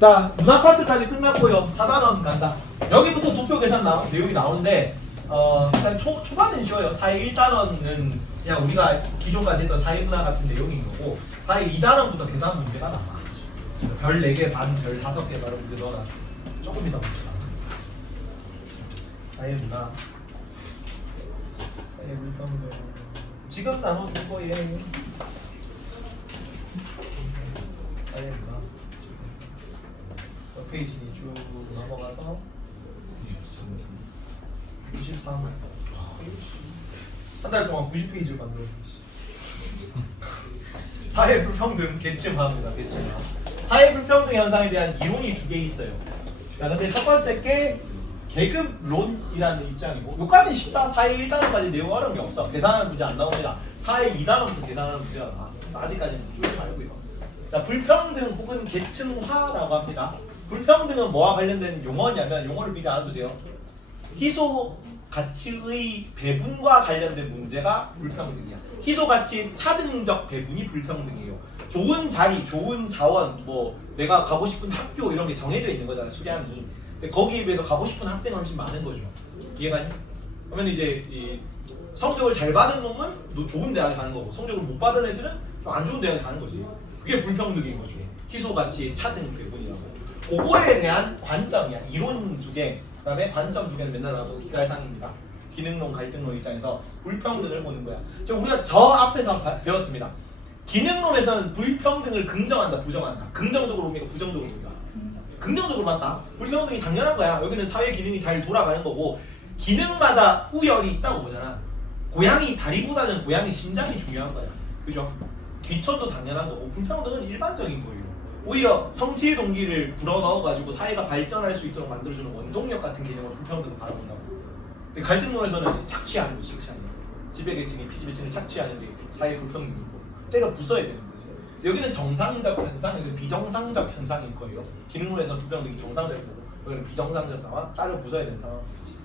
자, 문학 파트까지 끝났고요. 4단원 간다. 여기부터 도표 계산 내용이 나오는데 일단 초반은 쉬워요. 4회 1단원은 그냥 우리가 기존까지 했던 4회 문학 같은 내용인 거고 4회 2단원부터 계산 문제가 나와. 별 4개 반, 별 5개 바로 문제 넣어놨어. 조금이나 봅시다. 4회 문학 4회 물평등 지금 나눠줄 거예요. 4회 문학 몇 페이지 쭉 넘어가서 93. 한 달 동안 90페이지를 만들어. 사회 불평등 계층화입니다. 계층화. 사회 불평등 현상에 대한 이론이 2개 있어요. 자, 근데 첫 번째 게 계급론이라는 입장이고, 요까지는 쉽다. 사회 1단원까지 내용 어려운 게 없어. 계산하는 문제 안 나옵니다. 사회 2단원부터 계산하는 문제가 나와. 아직까지는 좀 알고요. 자, 불평등 혹은 계층화라고 합니다. 불평등은 뭐와 관련된 용어냐면 용어를 미리 알아두세요. 희소 가치의 배분과 관련된 문제가 불평등이야. 희소 가치의 차등적 배분이 불평등이에요. 좋은 자리, 좋은 자원, 뭐 내가 가고 싶은 학교 이런 게 정해져 있는 거잖아요. 수량이. 근데 거기에 비해서 가고 싶은 학생은 훨씬 많은 거죠. 이해가니? 그러면 이제 이 성적을 잘 받은 놈은 좋은 대학에 가는 거고 성적을 못 받은 애들은 안 좋은 대학에 가는 거지. 그게 불평등인 거죠. 희소 가치의 차등 배분이라고. 그거에 대한 관점이야. 이론 2개, 그다음에 관점 2개는 맨날 나와도 기갈상입니다. 기능론, 갈등론 입장에서 불평등을 보는 거야. 우리가 저 앞에서 배웠습니다. 기능론에서는 불평등을 긍정한다, 부정한다. 긍정적으로 봅니까, 부정적으로 봅니까? 긍정적으로 봤다. 불평등이 당연한 거야. 여기는 사회 기능이 잘 돌아가는 거고 기능마다 우열이 있다고 보잖아. 고양이 다리보다는 고양이 심장이 중요한 거야. 그죠? 귀천도 당연한 거고 불평등은 일반적인 거예요. 오히려 성취의 동기를 불어넣어가지고 사회가 발전할 수 있도록 만들어주는 원동력 같은 개념으로 불평등을 바라본다고. 근데 갈등론에서는 착취하는 거지, 착취하는 거. 지배계층이 피지배층을 착취하는 게 사회 불평등이고 때려 부숴야 되는 거지. 여기는 정상적 현상, 여기는 비정상적 현상일 거예요. 기능론에서는 불평등이 정상적인 거고 여기는 비정상적 상황, 따로 부숴야 되는 상황이지.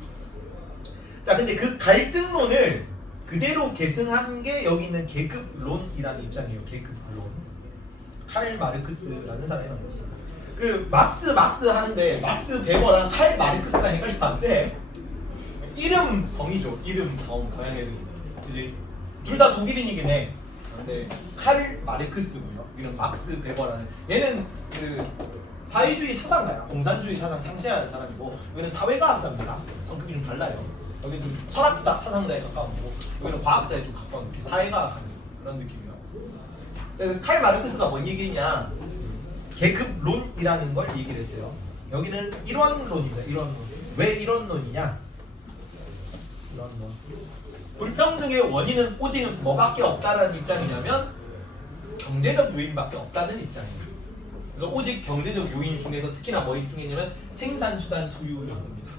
자, 근데 그 갈등론을 그대로 계승한 게 여기 있는 계급론이라는 입장이에요. 계급론. 칼 마르크스라는 사람이 만들었어요. 그 막스 하는데 막스 베버랑 칼 마르크스랑 헷갈리면 안 돼. 이름 성이죠. 이름 성 서양 애들이. 이제 둘 다 독일인이긴 해. 근데 칼 마르크스고요. 이런 막스 베버라는 얘는 그 사회주의 사상가야. 공산주의 사상 창시하는 사람이고 여기는 사회과학자입니다. 성격이 좀 달라요. 여기는 좀 철학자 사상가에 가까운 거고 여기는 과학자에 좀 가까운 느낌. 사회과학하는 그런 느낌이에요. 칼 마르크스가 뭔 얘기냐? 계급론이라는 걸 얘기를 했어요. 여기는 일원론입니다. 일원론. 왜 일원론이냐? 일원론. 불평등의 원인은 오직 뭐밖에 없다라는 입장이냐면 경제적 요인밖에 없다는 입장이에요. 그래서 오직 경제적 요인 중에서 특히나 뭐 중에냐면 생산수단 소유 여부입니다.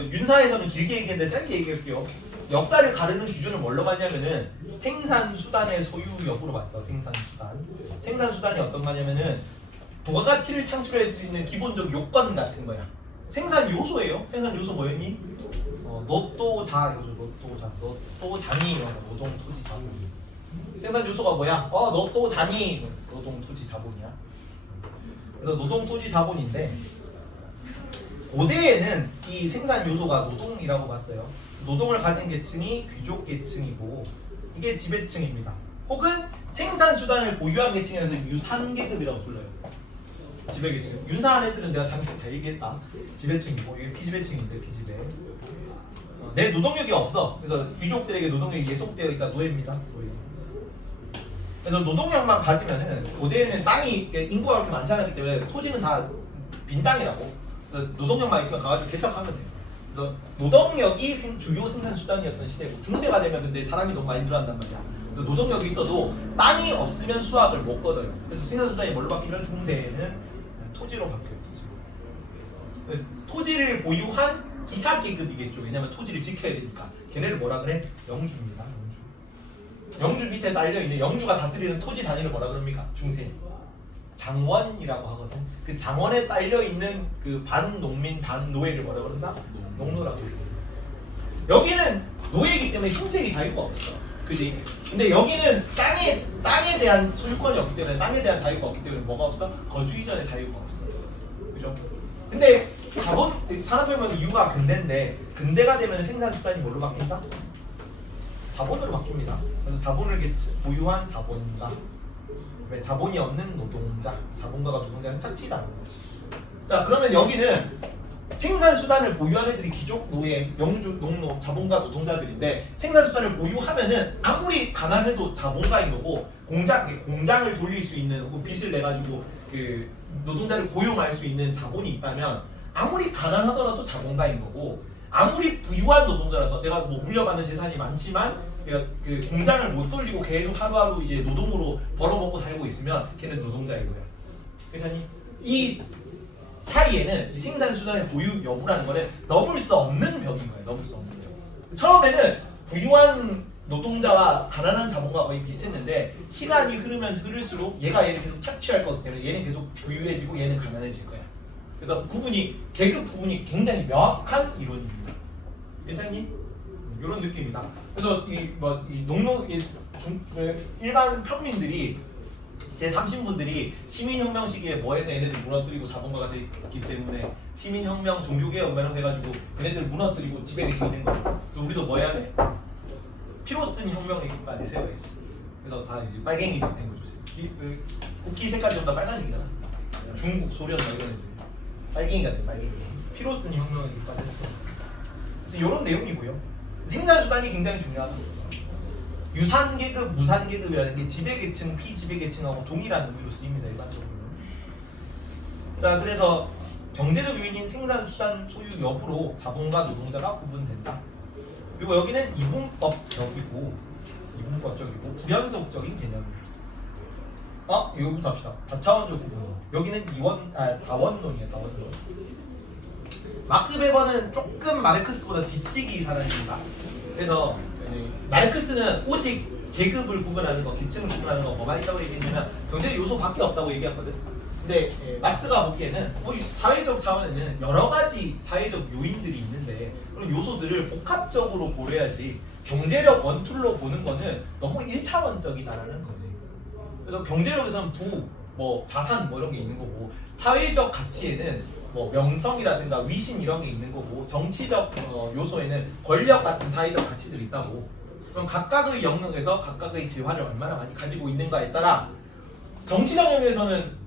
윤사에서는 길게 얘기했는데 짧게 얘기할게요. 역사를 가르는 기준을 뭘로 봤냐면은 생산수단의 소유 여부로 봤어. 생산수단이 어떤 거냐면은 부가가치를 창출할 수 있는 기본적 요건 같은 거야. 생산 요소예요. 생산 요소 뭐였니? 노또자 요소, 노또자니 이런 거, 노동, 토지, 자본. 생산 요소가 뭐야? 노또자니, 노동, 토지, 자본이야. 그래서 노동, 토지, 자본인데 고대에는 이 생산 요소가 노동이라고 봤어요. 노동을 가진 계층이 귀족 계층이고 이게 지배층입니다. 혹은 생산 수단을 보유한 계층이라서 유산계급이라고 불러요. 지배계층. 유사한 애들은 내가 잠깐 다 얘기했다. 지배층이고 이게 피지배층인데 피지배. 내 노동력이 없어. 그래서 귀족들에게 노동력이 예속되어 있다. 노예입니다. 노예. 그래서 노동력만 가지면은 고대에는 땅이 인구가 그렇게 많지 않았기 때문에 토지는 다 빈 땅이라고. 그래서 노동력만 있으면 가가지고 개척하면 돼요. 그래서 노동력이 주요 생산 수단이었던 시대고 중세가 되면 근데 사람이 너무 많이 늘어난단 말이야. 그래서 노동력이 있어도 땅이 없으면 수확을 못 거둬요. 그래서 생산 수단이 뭘로 바뀌면 중세에는 토지로 바뀌어요. 그래서 토지를 보유한 기사 계급이겠죠. 왜냐면 토지를 지켜야 되니까. 걔네를 뭐라 그래? 영주입니다. 영주 밑에 딸려 있는 영주가 다스리는 토지 단위를 뭐라 그럽니까? 중세. 장원이라고 하거든. 그 장원에 딸려 있는 그 반농민 반노예를 뭐라 그런다? 농노라고. 여기는 노예이기 때문에 신체의 자유가 없어. 그지? 근데 여기는 땅에 대한 소유권이 없기 때문에 땅에 대한 자유가 없기 때문에 뭐가 없어? 거주 이전의 자유가 없어. 그죠? 근데 산업혁명 이유가 근대인데 근대가 되면 생산수단이 뭘로 바뀐다? 자본으로 바뀝니다. 그래서 자본을 보유한 자본가, 자본이 없는 노동자, 자본가가 노동자를 착취당하는 거지. 자, 그러면 여기는 생산수단을 보유한 애들이 귀족, 노예, 영주, 농노, 자본가, 노동자들인데 생산수단을 보유하면은 아무리 가난해도 자본가인 거고 공장을 돌릴 수 있는 빚을 내가지고 그 노동자를 고용할 수 있는 자본이 있다면 아무리 가난하더라도 자본가인 거고 아무리 부유한 노동자라서 내가 뭐 물려받는 재산이 많지만 내가 그 공장을 못 돌리고 계속 하루하루 이제 노동으로 벌어먹고 살고 있으면 걔는 노동자이고요. 괜찮니? 이 사이에는 이 생산수단의 보유 여부라는 거는 넘을 수 없는 벽인 거예요. 넘을 수 없는 벽. 처음에는 부유한 노동자와 가난한 자본가가 거의 비슷했는데 시간이 흐르면 흐를수록 얘가 얘를 계속 착취할 거기 때문에 얘는 계속 부유해지고 얘는 가난해질 거야. 그래서 계급 구분이 굉장히 명확한 이론입니다. 괜찮니? 이런 느낌이다. 그래서 일반 평민들이 제 삼신분들이 시민혁명 시기에 뭐해서 얘네들 무너뜨리고 자본가가 됐기 때문에 시민혁명 종교개혁 이런 해가지고 얘네들 무너뜨리고 지배를 지는 거예요. 우리도 뭐 해야 돼? 피로 쓴 혁명의 깃발을 세워야지. 그래서 다 이제 빨갱이가 된 거죠. 국기 색깔이 전부 다 빨간색이잖아. 중국, 소련 이런 애들 빨갱이가 돼. 빨갱이. 피로 쓴 혁명의 깃발을 했어. 이런 내용이고요. 생산수단이 굉장히 중요하다. 유산계급, 무산계급이라는 게 지배계층, 피지배계층하고 동일한 의미로 쓰입니다. 일반적으로. 자, 그래서 경제적 요인인 생산수단 소유 여부로 자본과 노동자가 구분된다. 그리고 여기는 이분법적이고 불연속적인 개념입니다. 이거부터 합시다. 다차원적 구분. 여기는 다원론이에요. 다원론. 막스 베버는 조금 마르크스보다 뒤치기 사람입니다. 그래서 마르크스는 오직 계급을 구분하는 거, 계층을 구분하는 거 뭐가 있다고 얘기했냐면 경제적 요소밖에 없다고 얘기했거든. 근데 막스가 보기에는 사회적 차원에는 여러 가지 사회적 요인들이 있는데 그런 요소들을 복합적으로 고려해야지 경제력 원툴로 보는 거는 너무 1차원적이다라는 거지. 그래서 경제력에서는 자산 이런 게 있는 거고 사회적 가치에는 명성이라든가 위신 이런 게 있는 거고 정치적 요소에는 권력 같은 사회적 가치들이 있다고. 그럼 각각의 영역에서 각각의 재화를 얼마나 많이 가지고 있는가에 따라 정치적 영역에서는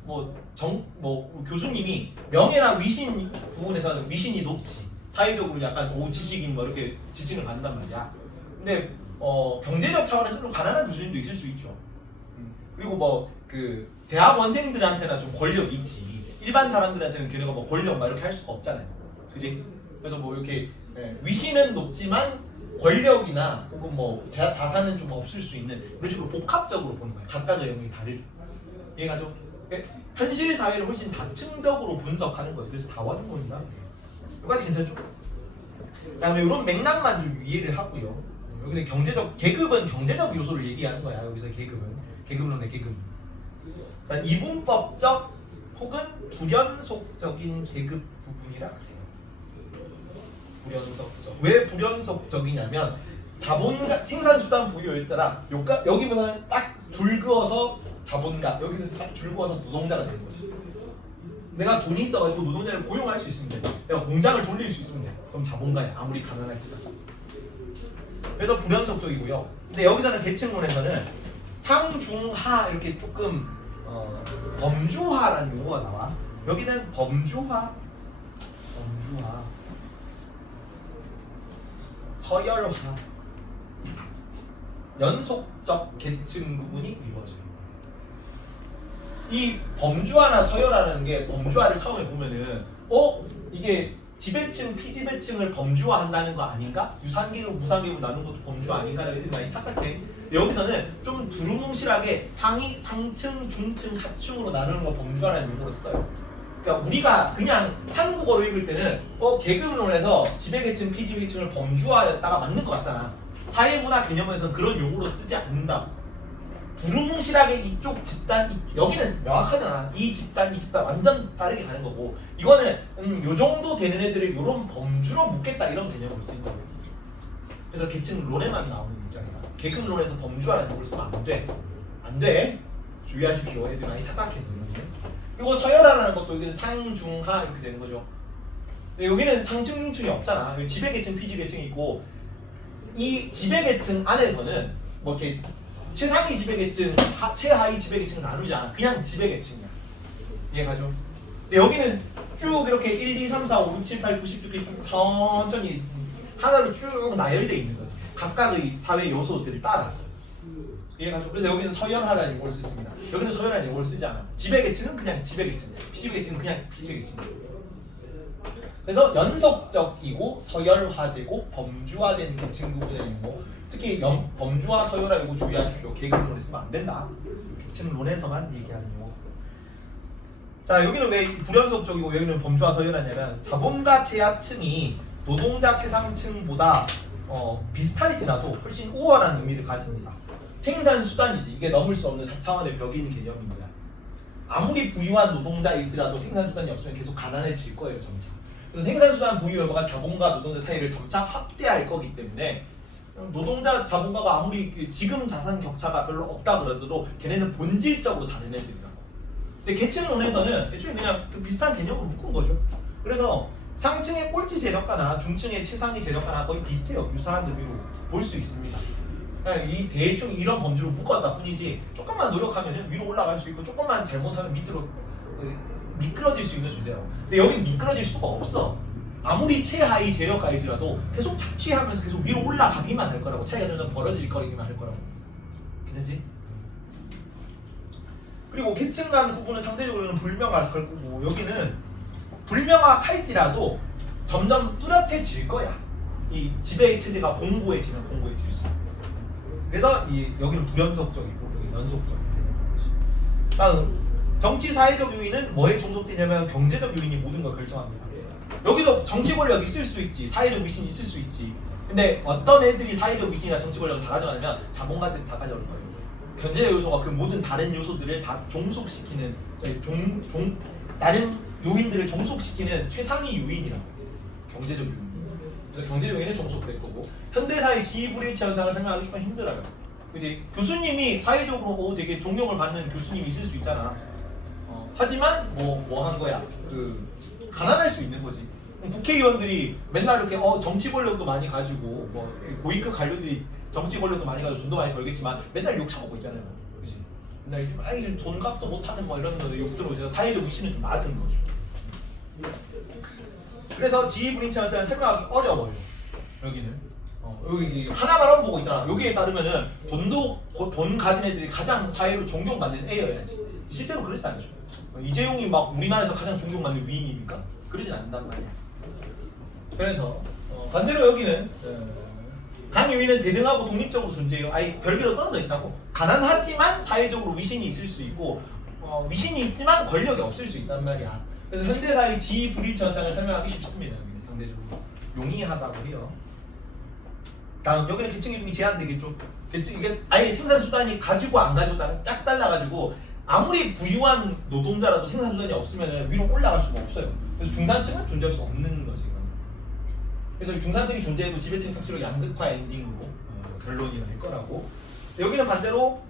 교수님이 명예나 위신 부분에서는 위신이 높지. 사회적으로 약간 지식인 이렇게 지칭을 받는단 말이야. 근데 경제적 차원에서 좀 가난한 교수님도 있을 수 있죠. 그리고 대학원생들한테나 좀 권력이 있지. 일반 사람들한테는 걔네가 권력 이렇게 할 수가 없잖아요. 그지? 그래서 이렇게 위신은 높지만 권력이나 혹은 자산은 좀 없을 수 있는 이런 식으로 복합적으로 보는 거예요. 각각의 영역이 다르게. 이해가죠? 현실 사회를 훨씬 다층적으로 분석하는 거죠. 그래서 다원론이다. 여기까지 괜찮죠? 그다음에 이런 맥락만 좀 이해를 하고요. 여기는 계급은 경제적 요소를 얘기하는 거야. 여기서 계급론의 계급. 이분법적 혹은 불연속적인 계급 부분이라 그래요. 불연속적. 왜 불연속적이냐면 생산수단 보유에 따라 여기 보면 딱 줄 그어서 자본가, 여기서 딱 줄 그어서 노동자가 되는 거지. 내가 돈이 있어가지고 노동자를 고용할 수 있으면 돼. 내가 공장을 돌릴 수 있으면 돼. 그럼 자본가야. 아무리 가난할지라도. 그래서 불연속적이고요. 근데 여기서는 계층론에서는 상중하 이렇게 조금 범주화라는 용어가 나와. 여기는 범주화, 서열화, 연속적 계층 구분이 이루어져요. 이 범주화나 서열화라는 게 범주화를 처음에 보면은 이게 지배층, 피지배층을 범주화한다는 거 아닌가? 유산계급, 무산계급 나눈 것도 범주화 아닌가라고 애들이 많이 착각해. 여기서는 좀 두루뭉실하게 상층, 중층, 하층으로 나누는 거 범주화라는 용어로 써요. 그러니까 우리가 그냥 한국어로 읽을 때는 계급론에서 지배계층, 피지배층을 범주화했다가 맞는 것 같잖아. 사회문화 개념에서는 그런 용어로 쓰지 않는다고. 두루뭉실하게 이쪽 집단, 여기는 명확하잖아. 이 집단, 이 집단 완전 다르게 가는 거고 이거는 요 정도 되는 애들을 요런 범주로 묶겠다 이런 개념으로 쓰인다고. 그래서 계층론에만 나오는 입장이다. 계급론에서 범주화라는 용어를 쓰면 안 돼. 주의하십시오. 애들이 많이 착각해서. 그리고 서열화라는 것도 여기는 상중하 이렇게 되는 거죠. 근데 여기는 상층 중층이 없잖아. 여기 지배계층, 피지배층이 있고 이 지배계층 안에서는 뭐 이렇게 최상위 지배계층, 최하위 지배계층 나누지 않아. 그냥 지배계층이야. 이해가죠? 근데 여기는 쭉 이렇게 1, 2, 3, 4, 5, 6, 7, 8, 9, 10 이렇게 쭉 천천히 하나로 쭉 나열되어 있는 거지. 각각의 사회 요소들을 따라서. 이해가죠? 그래서 여기는 서열화라는 용어를 쓰습니다. 여기는 서열화라는 용어를 쓰지 않아. 지배계층은 그냥 지배계층, 피지배계층은 그냥 피지배계층. 그래서 연속적이고 서열화되고 범주화된 계층 구분의 용어. 특히 범주화, 서열화 이거 주의하십시오. 계급론에 쓰면 안 된다. 계층론에서만 얘기하는 용어. 자, 여기는 왜 불연속적이고 여기는 범주화, 서열화냐면 자본가 최하층이 노동자 최상층보다 비슷할지라도 훨씬 우월한 의미를 가집니다. 생산 수단이지. 이게 넘을 수 없는 4차원의 벽인 개념입니다. 아무리 부유한 노동자일지라도 생산 수단이 없으면 계속 가난해질 거예요, 점차. 그래서 생산 수단 보유 여부가 자본가 노동자 차이를 점차 확대할 거기 때문에 노동자 자본가가 아무리 지금 자산 격차가 별로 없다 그러더라도 걔네는 본질적으로 다른 애들이라고. 근데 계층론에서는 애초에 그냥 그 비슷한 개념을 묶은 거죠. 그래서 상층의 꼴찌 재력가나 중층의 최상위 재력가나 거의 비슷해요. 유사한 의미로 볼 수 있습니다. 이 대충 이런 범주로 묶었다 뿐이지 조금만 노력하면 위로 올라갈 수 있고 조금만 잘못하면 밑으로 미끄러질 수 있는 존재라고. 근데 여기는 미끄러질 수가 없어. 아무리 최하위 재력가일지라도 계속 착취하면서 계속 위로 올라가기만 할 거라고. 차이가 점점 벌어질 거기만 할 거라고. 괜찮지? 그리고 계층 간 구분은 상대적으로는 불명확할 거고 여기는 불명확할지라도 점점 뚜렷해질 거야. 이 지배 체제가 공고해지면 공고해질수록. 그래서 여기는 불연속적이고 여기 연속적이고. 다음 정치 사회적 요인은 뭐에 종속되냐면 경제적 요인이 모든 걸 결정합니다. 여기도 정치 권력 있을 수 있지, 사회적 위신이 있을 수 있지. 근데 어떤 애들이 사회적 위신이나 정치 권력을 다 가져가냐면 자본가들이 다 가져올 거예요. 경제적 요소가 그 모든 다른 요소들을 다 종속시키는 다른 요인들을 종속시키는 최상위 요인이라고. 경제적 요인. 그래서 경제 요인은 종속될 거고 현대사의 지위불일치 현상을 설명하기 조금 힘들어요. 그지? 교수님이 사회적으로 되게 존경을 받는 교수님이 있을 수 있잖아. 하지만 뭐 한 거야? 가난할 수 있는 거지. 국회의원들이 맨날 이렇게 정치 권력도 많이 가지고 뭐 고위급 관료들이 정치 권력도 많이 가지고 돈도 많이 벌겠지만 맨날 욕 처먹고 있잖아요. 그지? 맨날 돈값도 못하는 뭐 이런 것들 욕 들어오면서 사회적 위치는 좀 낮은 거죠. 그래서 지위불일치 현상을 설명하기 어려워요. 여기는. 여기 하나만 보고 있잖아. 여기에 따르면은 돈 가진 애들이 가장 사회로 존경받는 애여야지. 실제로 그러지 않죠. 이재용이 막 우리나라에서 가장 존경받는 위인입니까? 그러진 않는단 말이야. 그래서 반대로 여기는 각 요인은 대등하고 독립적으로 존재해요. 아예 별개로 떨어져 있다고. 가난하지만 사회적으로 위신이 있을 수 있고 위신이 있지만 권력이 없을 수 있단 말이야. 그래서 현대사의 지위불일치 현상을 설명하기 쉽습니다. 여기는 상대적으로 용이하다고 해요. 다음 여기는 계층 이동이 제한되겠죠. 계층 이게 아예 생산 수단이 가지고 안 가지고 딱 달라가지고 아무리 부유한 노동자라도 생산 수단이 없으면 위로 올라갈 수가 없어요. 그래서 중산층은 존재할 수 없는 거지. 그래서 중산층이 존재해도 지배층 착취로 양극화 엔딩으로 결론이 날 거라고. 여기는 반대로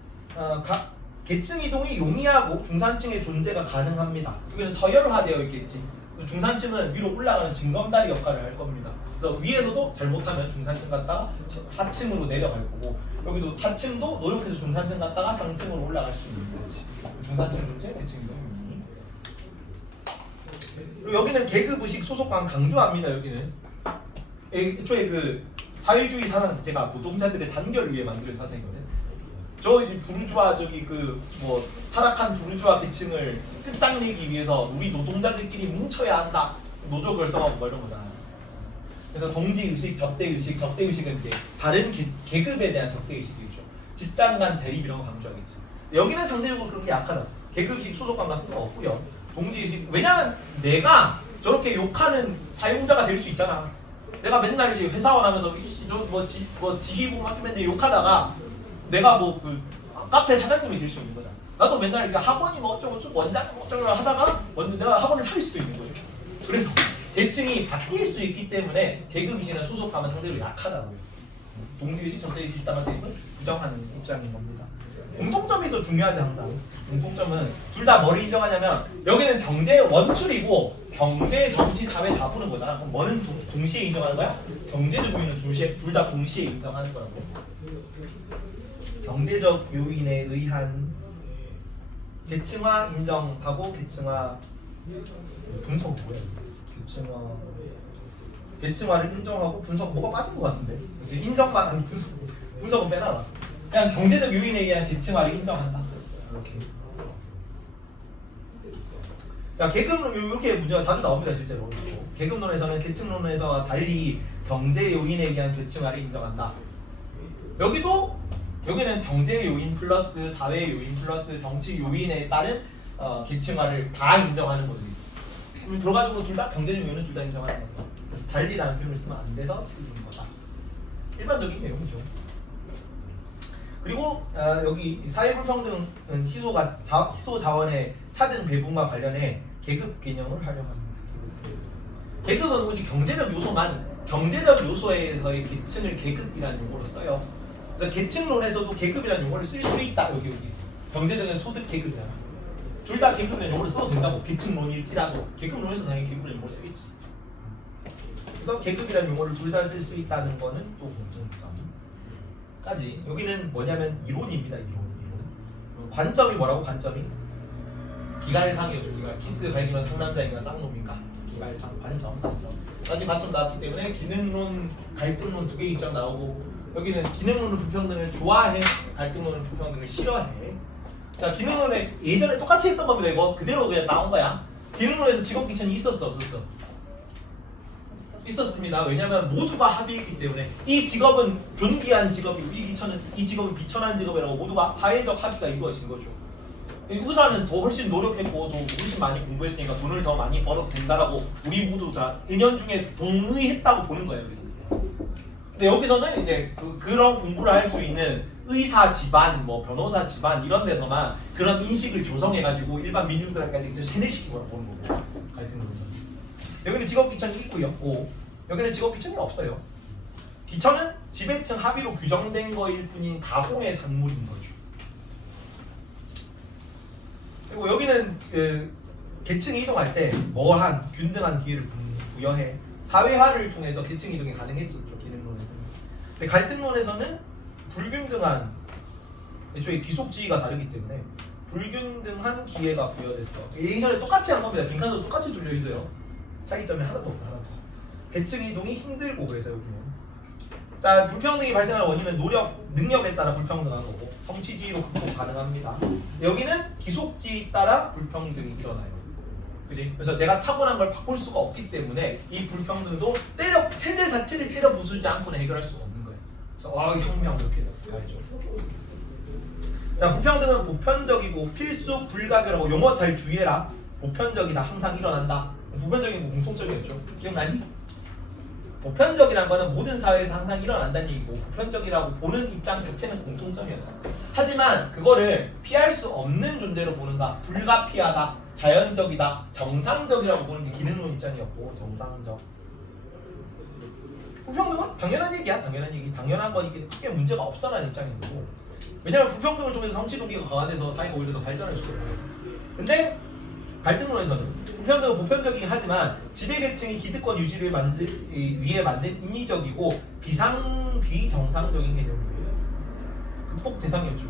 계층 이동이 용이하고 중산층의 존재가 가능합니다. 여기는 서열화되어 있겠지. 중산층은 위로 올라가는 징검다리 역할을 할 겁니다. 그래서 위에서도 잘못하면 중산층 갔다가 하층으로 내려갈 거고 여기도 하층도 노력해서 중산층 갔다가 상층으로 올라갈 수 있는 거지. 중산층 존재, 계층 이동이. 그리고 여기는 계급의식 소속감 강조합니다. 여기는 애초에 그 사회주의 사상 자체가 노동자들의 단결을 위해 만든 사상이거든. 저 이제 부르주아 타락한 부르주아 계층을 끝장내기 위해서 우리 노동자들끼리 뭉쳐야 한다. 노조 결성하고 뭐 이런 거잖아. 그래서 동지의식, 적대의식, 적대의식은 이제 다른 계급에 대한 적대의식이죠. 집단 간 대립 이런 거 강조하겠지. 여기는 상대적으로 그런 게 약하다. 계급의식, 소속감 같은 거 없고요. 동지의식. 왜냐면 내가 저렇게 욕하는 사용자가 될 수 있잖아. 내가 맨날 이제 회사원 하면서 지휘부 맡으면 욕하다가 내가 카페 사장님이 될 수 있는 거잖아. 나도 맨날 이렇게 학원이 뭐 어쩌고 원장 어쩌고 하다가 내가 학원을 차릴 수도 있는 거죠. 그래서 계층이 바뀔 수 있기 때문에 계급의식이나 소속감은 상대로 약하다고요. 동지의식, 적대의식, 집단간 대립을 부정하는 입장인 겁니다. 공통점이 더 중요하지 항상. 공통점은 둘 다 뭐를 인정하냐면 여기는 경제 원출이고 경제, 정치, 사회 다 보는 거잖아. 그럼 뭐는 동시에 인정하는 거야? 경제적 요인은 둘 다 동시에 인정하는 거라고. 경제적 요인에 의한 계층화 인정하고 계층화 분석 뭐야? 계층화를 인정하고 분석 뭐가 빠진 것 같은데? 이제 인정만 아니 분석은 빼놔라. 그냥 경제적 요인에 의한 계층화를 인정한다. 이렇게. 야, 계급론 이렇게 문제가 자주 나옵니다 실제로. 계급론에서는 계층론에서와 달리 경제 요인에 의한 계층화를 인정한다. 여기는 경제 요인 플러스 사회 요인 플러스 정치 요인에 따른 계층화를 다 인정하는 거지. 그럼 결과적으로 둘 다 경제적 요인은 둘 다 인정하는 거다. 그래서 달리라는 표현을 쓰면 안 돼서 틀린 거다. 일반적인 내용이죠. 그리고 여기 사회불평등은 희소 자원의 차등 배분과 관련해 계급 개념을 활용합니다. 계급은 오직 경제적 요소에서의 계층을 계급이라는 용어로 써요. 그래서 계층론에서도 계급이라는 용어를 쓸 수 있다. 여기 경제적인 소득 계급이잖아. 둘 다 계급이라는 용어를 써도 된다고. 계층론일지라도 계급론에서 당연히 계급이라는 용어를 쓰겠지. 그래서 계급이라는 용어를 둘 다 쓸 수 있다는 거는 또 공통점까지. 여기는 뭐냐면 이론입니다. 이론. 관점이 뭐라고? 관점이 기갈상이었죠. 기갈. 키스 갈기면 상남자인가 쌍놈인가? 기갈상 관점. 다시 관점 나왔기 때문에 기능론, 갈등론 두 개 입장 나오고, 여기는 기능론은 불평등을 좋아해, 갈등론은 불평등을 싫어해. 자, 기능론에 예전에 똑같이 했던 겁니다. 이거 그대로 그냥 나온 거야. 기능론에서 직업 귀천이 있었어, 없었어? 있었습니다. 왜냐하면 모두가 합의했기 때문에 이 직업은 존귀한 직업이고 이 직업은 비천한 직업이라고 모두가 사회적 합의가 이루어진 거죠. 의사는 더 훨씬 노력했고 더 훨씬 많이 공부했으니까 돈을 더 많이 벌어도 된다라고 우리 모두 다 은연중에 동의했다고 보는 거예요. 근데 여기서는 이제 그런 공부를 할 수 있는 의사 집안, 뭐 변호사 집안 이런 데서만 그런 인식을 조성해가지고 일반 민중들까지 세뇌시킨 거라고 보는 거고. 갈등론에서. 여기는 직업 귀천이 있고요. 여기는 직업 귀천이 없어요. 귀천은 지배층 합의로 규정된 거일 뿐인 가공의 산물인 거죠. 그리고 여기는 계층이 이동할 때 뭐한 균등한 기회를 부여해 사회화를 통해서 계층 이동이 가능했었죠. 기능론에서는. 근데 갈등론에서는 불균등한, 애초에 귀속지위가 다르기 때문에 불균등한 기회가 부여됐어. 예전에 똑같이 한 겁니다. 빈칸도 똑같이 둘려 있어요. 차이점이 하나도 없고. 계층 이동이 힘들고. 그래서 여기는 자, 불평등이 발생하는 원인은 능력에 따라 불평등한 거고 성취지위로 극복 가능합니다. 여기는 기속지에 따라 불평등이 일어나요. 그지? 그래서 내가 타고난 걸 바꿀 수가 없기 때문에 이 불평등도 체제 자체를 때려 부수지 않고는 해결할 수가 없는 거예요. 그래서 혁명 이렇게 가야죠. 자, 불평등은 보편적이고 필수 불가결하고 용어 잘 주의해라. 보편적이다. 항상 일어난다. 보편적인 거 공통점이었죠. 기억나니? 보편적이라는 거는 모든 사회에서 항상 일어난다는 얘기고 보편적이라고 보는 입장 자체는 공통점이었잖아. 하지만 그거를 피할 수 없는 존재로 보는가, 불가피하다, 자연적이다, 정상적이라고 보는 게 기능론 입장이었고 정상적. 불평등은 당연한 얘기야. 당연한 거 이게 크게 문제가 없어라는 입장인 거고. 왜냐면 불평등을 통해서 성취 동기가 강화돼서 사회가 오히려 더 발전할 수 있고. 근데 갈등론에서는 불평등은 보편적이긴 하지만 지배계층이 기득권 유지를 위해 만든 인위적이고 비정상적인 개념이에요. 극복 대상이었죠.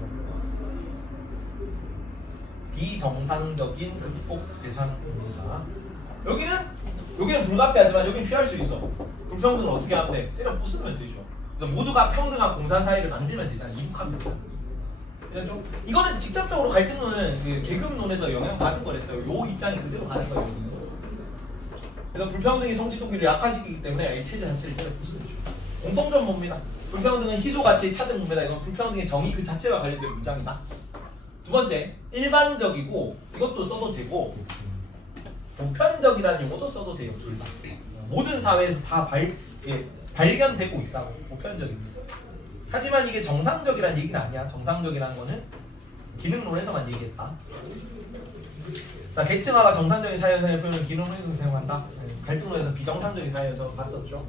비정상적인 극복 대상입니다. 여기는 불가피하지만 여기는 피할 수 있어. 불평등을 어떻게 하면 돼? 때려 부수면 되죠. 그래서 모두가 평등한 공산 사회를 만들면 되잖아. 이룩하면 되잖아. 이거는 직접적으로 갈등론은 계급론에서 영향받은 거랬어요. 요 입장이 그대로 가는 거예요. 그래서 불평등이 성취 동기를 약화시키기 때문에 이 체제 자체를 때려 부수죠. 공통점 뭡니다. 불평등은 희소 가치의 차등 분배다. 이건 불평등의 정의 그 자체와 관련된 문장이다. 두 번째, 일반적이고 이것도 써도 되고 보편적이라는 용어도 써도 돼요. 둘 다. 모든 사회에서 다 발견되고 있다고. 보편적입니다. 하지만 이게 정상적이라는 얘기는 아니야. 정상적이라는 거는 기능론에서만 얘기했다. 자, 계층화가 정상적인 사회에서의 표현을 기능론에서 사용한다. 갈등론에서 비정상적인 사회에서 봤었죠.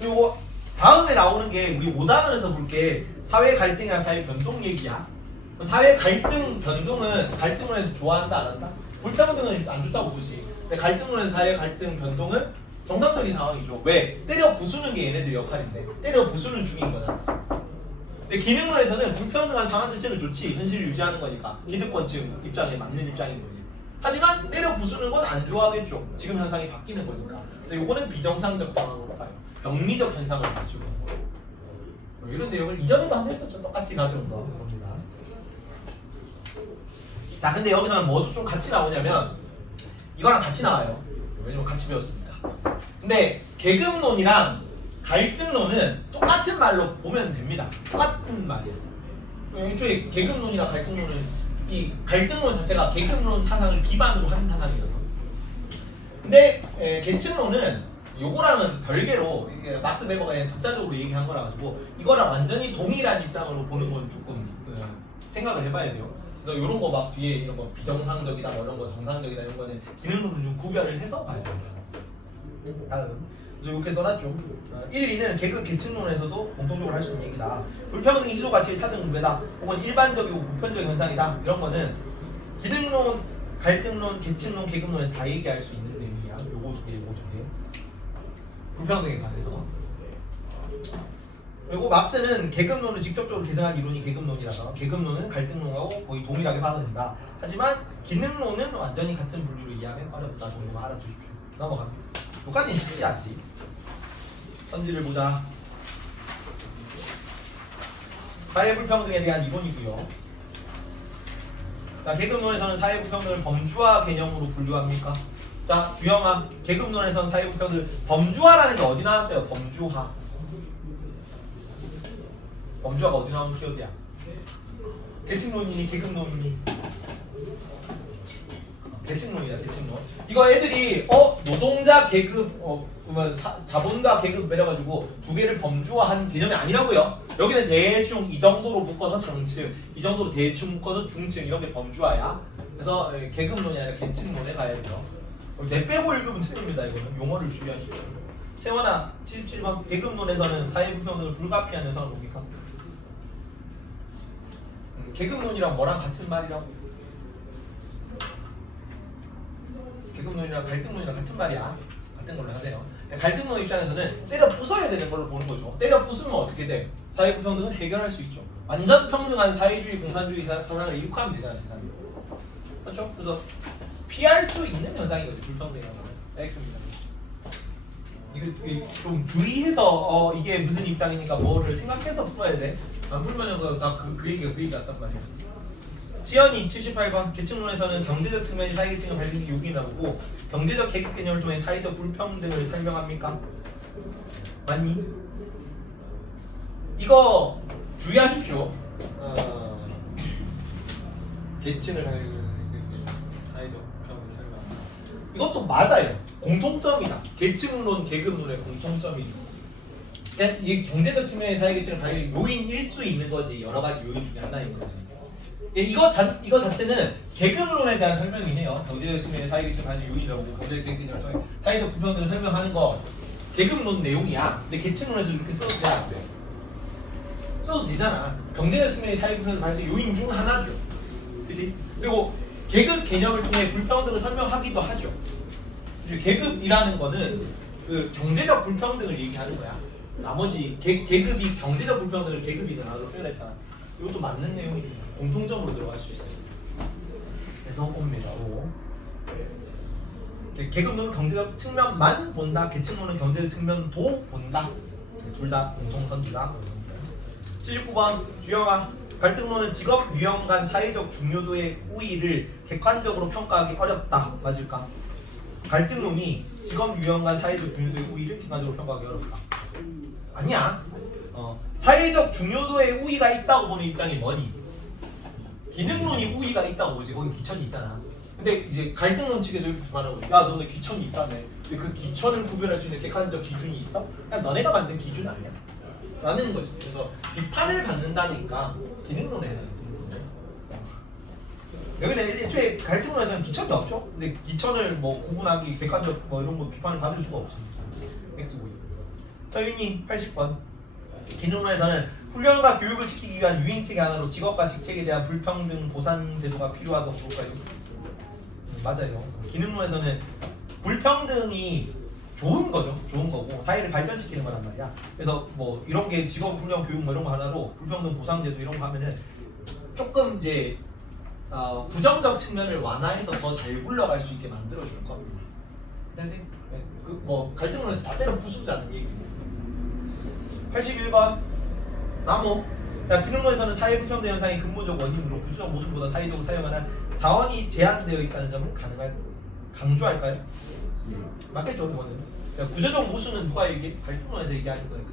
그리고 다음에 나오는 게 우리 5단원에서 볼 게 사회 갈등이나 사회 변동 얘기야. 사회 갈등 변동은 갈등론에서 좋아한다 안 한다? 불평등은 안 좋다고 보지. 근데 갈등론에서 사회 갈등 변동은 정상적인 상황이죠. 왜? 때려 부수는 게 얘네들 역할인데 때려 부수는 중인 거잖아. 근데 기능론에서는 불평등한 상황 자체는 좋지. 현실을 유지하는 거니까 기득권층 입장에 맞는 입장인 거지. 하지만 때려 부수는 건 안 좋아하겠죠. 지금 현상이 바뀌는 거니까. 그래서 요거는 비정상적 상황으로 봐요. 병리적 현상을 가지고 이런 내용을 이전에도 한번 했었죠. 똑같이 가져온 겁니다. 자, 근데 여기서는 뭐도 좀 같이 나오냐면 이거랑 같이 나와요. 왜냐면 같이 배웠으니까. 근데 계급론이랑 갈등론은 똑같은 말로 보면 됩니다. 똑같은 말이에요. 애초에 계급론이랑 갈등론은 이 갈등론 자체가 계급론 사상을 기반으로 한 사상이어서. 근데 계층론은 요거랑은 별개로 이게 막스 베버가 그냥 독자적으로 얘기한 거라 가지고 이거랑 완전히 동일한 입장으로 보는 건 조금 생각을 해봐야 돼요. 그래서 이런 거 막 뒤에 이런 거 비정상적이다 뭐 이런 거 정상적이다 이런 거는 기능론을 좀 구별을 해서 봐야 돼요. 다음 그래서 이렇게 써놨죠. 1, 2는 계급 계층론에서도 공통적으로 할 수 있는 얘기다. 불평등이 희소 가치의 차등 분배다. 혹은 일반적이고 보편적 현상이다. 이런 거는 기능론, 갈등론, 계층론, 계급론에서 다 얘기할 수 있는 내용이야. 요거 두 개, 요거 두 개. 불평등에 관해서. 그리고 막스는 계급론을 직접적으로 계승한 이론이 계급론이라서 계급론은 갈등론하고 거의 동일하게 받아들인다. 하지만 기능론은 완전히 같은 분류로 이해하면 어렵다 정도만 알아두십시오. 넘어갑니다. 여기까지는 쉽지 않지. 선지를 보자. 사회불평등에 대한 이론이고요. 자, 계급론에서는 사회불평등을 범주화 개념으로 분류합니까? 자, 주영아, 계급론에서는 사회불평등을 범주화라는 게 어디 나왔어요? 범주화. 범주화가 어디 나오는 키워드야? 계층론이니 계급론이니? 계층론이야, 계층론. 이거 애들이 노동자 계급 자본가 계급 매려가지고 두 개를 범주화한 개념이 아니라고요. 여기는 대충 이 정도로 묶어서 상층, 이 정도로 대충 묶어서 중층 이런 게 범주화야. 그래서 계급론이 아니라 계층론에 가야 돼요. 내 빼고 1급은 틀립니다. 이거는 용어를 주의하십시오. 채원아 77번 계급론에서는 사회불평등을 불가피한 현상을 뭡니까? 계급론이랑 뭐랑 같은 말이라고? 계급론이랑 갈등론이랑 같은 말이야. 같은 걸로 하세요. 갈등론 입장에서는 때려 부숴야 되는 걸로 보는 거죠. 때려 부수면 어떻게 돼? 사회불평등은 해결할 수 있죠. 완전 평등한 사회주의 공산주의 사상을 이룩하면 되잖아, 세상에. 그렇죠? 그래서 피할 수 있는 현상인 거죠. 불평등이라는 거는. X입니다. 이거 좀 주의해서 이게 무슨 입장이니까 뭐를 생각해서 풀어야 돼. 안 풀면은 그 얘기가 그 얘기 같단 말이야. 시연이 78번 계층론에서는 경제적 측면이 사회계층의 발생의 요인이 나오고 경제적 계급 개념을 통해 사회적 불평등을 설명합니까? 맞니? 이거 주의하십시오. 계층을 사회적 불평등을 설명합니다. 이것도 맞아요. 공통점이다. 계층론, 계급론의 공통점이죠. 그러니까 이게 경제적 측면의 사회계층을 발생의 요인일 수 있는 거지. 여러 가지 요인 중에 하나인 거지. 이거 자체는 계급론에 대한 설명이네요. 경제적 측면의 사회계층 발생 요인이라고 경제적 계급론을 통해 사회적 불평등을 설명하는 거 계급론 내용이야. 근데 계층론에서 이렇게 써도 돼, 안 돼? 써도 되잖아. 경제적 측면의 사회 불평등 발생 요인 중 하나죠. 그렇지? 그리고 계급 개념을 통해 불평등을 설명하기도 하죠. 계급이라는 거는 그 경제적 불평등을 얘기하는 거야. 나머지 계급이 경제적 불평등을 계급이다라고 표현했잖아. 이것도 맞는 내용입니다. 공통점으로 들어갈 수 있어요. 그래서 옵니다. 계급론은 경제적 측면만 본다. 계층론은 경제적 측면도 본다. 둘 다 공통선지다. 79번 주영아 갈등론은 직업 유형 간 사회적 중요도의 우위를 객관적으로 평가하기 어렵다. 맞을까? 갈등론이 직업 유형 간 사회적 중요도의 우위를 객관적으로 평가하기 어렵다. 아니야. 사회적 중요도의 우위가 있다고 보는 입장이 뭐니? 기능론이 우위가 있다고 보지. 거기 기천이 있잖아. 근데 이제 갈등론 측에서 이렇게 말하는 거야. 야, 너네 기천이 있다며. 근데 그 기천을 구별할 수 있는 객관적 기준이 있어? 그냥 너네가 만든 기준 아니야. 라는 거지. 그래서 비판을 받는다니까 기능론에 해야 돼. 여기는 애초에 갈등론에서는 기천이 없죠. 근데 기천을 뭐 구분하기 객관적 뭐 이런 거 비판을 받을 수가 없죠. X고요. 서윤이 80번 기능론에서는 훈련과 교육을 시키기 위한 유인책의 하나로 직업과 직책에 대한 불평등 보상 제도가 필요하다고 볼까요? 맞아요. 기능론에서는 불평등이 좋은 거죠. 좋은 거고 사회를 발전시키는 거란 말이야. 그래서 뭐 이런 게 직업 훈련 교육 뭐 이런 거 하나로 불평등 보상 제도 이런 거 하면은 조금 이제 부정적 측면을 완화해서 더 잘 굴러갈 수 있게 만들어 줄 겁니다. 그다지 그뭐 갈등론에서 다 때려 부수자는 얘기고. 81번 나무. 자, 기능론에서는 사회 불평등 현상의 근본적 원인으로 구조적 모순보다 사회적으로 사용하는 자원이 제한되어 있다는 점은 강조할까요? 맞겠죠, 이거는. 그러니까 구조적 모순은 누가 얘기해? 갈등론에서 얘기하는 거니까.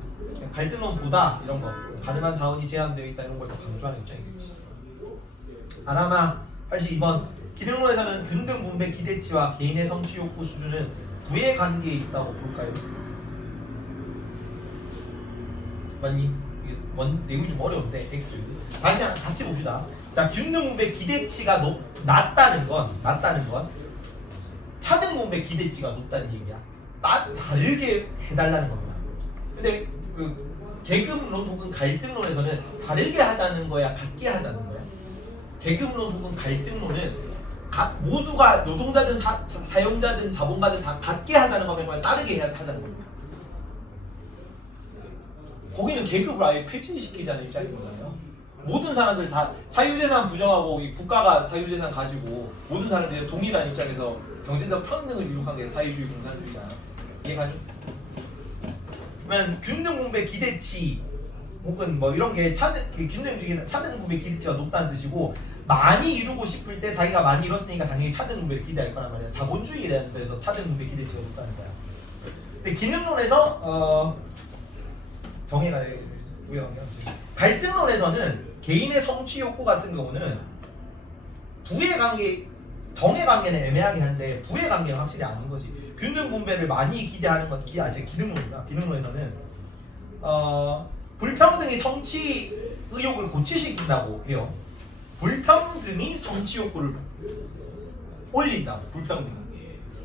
갈등론보다 이런 거 가능한 자원이 제한되어 있다 이런 걸 더 강조하는 입장이겠지. 아라마 82번 기능론에서는 균등 분배 기대치와 개인의 성취 욕구 수준은 부의 관계에 있다고 볼까요? 맞니? 이게 내용이 좀 어려운데 X 다시 같이 봅시다. 자, 균등 분배 기대치가 낮다는 건 차등 분배 기대치가 높다는 얘기야. 다르게 해달라는 겁니다. 근데 그 계급론 혹은 갈등론에서는 다르게 하자는 거야, 같게 하자는 거야. 계급론 혹은 갈등론은 모두가 노동자든 사용자든 자본가든 다 같게 하자는 거면 다르게 하자는 겁니다. 거기는 계급을 아예 폐지시키자는 입장인 거잖아요. 모든 사람들 다 사유재산 부정하고 국가가 사유재산 가지고 모든 사람들이 동일한 입장에서 경제적 평등을 이룩한 게 사회주의 공산주의잖아요. 이해가죠? 그러면 균등 분배 기대치 혹은 뭐 이런 게 차등 분배 기대치가 높다는 뜻이고 많이 이루고 싶을 때 자기가 많이 이뤘으니까 당연히 차등 분배를 기대할 거란 말이야. 자본주의라는 데서 차등 분배 기대치가 높다는 거야. 근데 기능론에서 정의가 우연한 갈등론에서는 개인의 성취 욕구 같은 경우는 부의 관계, 정의 관계는 애매하긴 한데 부의 관계는 확실히 아닌 거지. 균등 분배를 많이 기대하는 건 기능론이다. 기능론에서는 불평등이 성취 의욕을 고취시킨다고 해요. 불평등이 성취 욕구를 올린다. 불평등.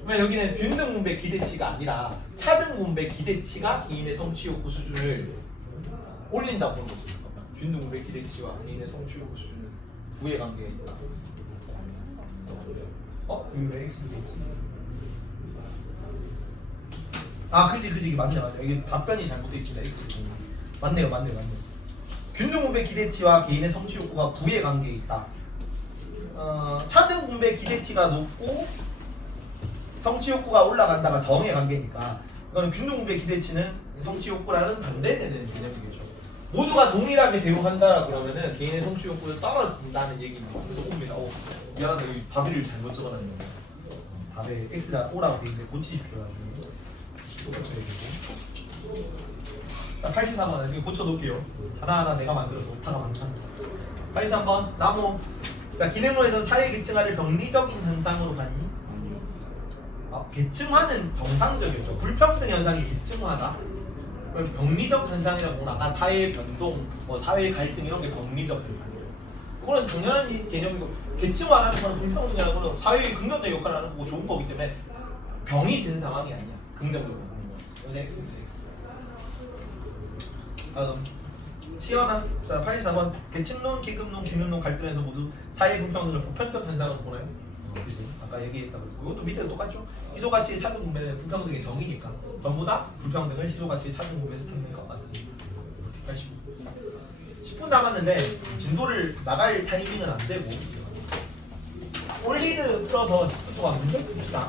그러면 여기는 균등 분배 기대치가 아니라 차등 분배 기대치가 개인의 성취 욕구 수준을 올린다고 보는 거죠. 균등 분배 기대치와 개인의 성취 욕구 수준은 부의 관계가 있다. 여기 왜 X도 있지? 그지 맞네. 이게 답변이 잘못되어 있습니다. X. 맞네요. 균등 분배 기대치와 개인의 성취 욕구가 부의 관계에 있다. 차등 분배 기대치가 높고 성취 욕구가 올라간다가 정의 관계니까 이거는 균등 분배 기대치는 성취 욕구라는 반대되는 개념이겠죠. 모두가 동일하게 대우한다라고 그러면은 개인의 성취 욕구를 떨어진다는 얘기입니다. 그래서 옵니다. 미안하다, 여기 바비를 잘못 적어놨네요. 바벨 X가 O라고 되어 있는데 고치십시오. 나중에 83번 여기 고쳐놓을게요. 하나하나 내가 만들어서 오타가 많다. 83번 나무. 자, 기능론에서 사회 계층화를 병리적인 현상으로 봤니? 계층화는 정상적이죠. 불평등 현상이 계층화다. 병리적 현상이라고 보면 아까 사회 변동, 사회 갈등 이런 게 병리적 현상이에요. 그거는 당연한 개념이고 계층화라는 거는 불평등이라는 거는 사회의 긍정적 역할을 하는 거고 좋은 거기 때문에 병이 든 상황이 아니야. 긍정적으로 보는 거지. 그래서 X입니다. X. 시연아. 자, 84번 계층론, 계급론, 기능론 갈등에서 모두 사회 불평등을 보편적 현상으로 보나요? 그치? 아까 얘기했다고. 이것도 밑에도 똑같죠? 희소가치의 차등 분배는 불평등의 정의니까 전부 다 불평등을 희소가치의 차등 분배에서 찾는 것 같습니다. 85. 10분 남았는데 진도를 나갈 타이밍은 안 되고 올리드 풀어서 10분 동안 문제 풉시다.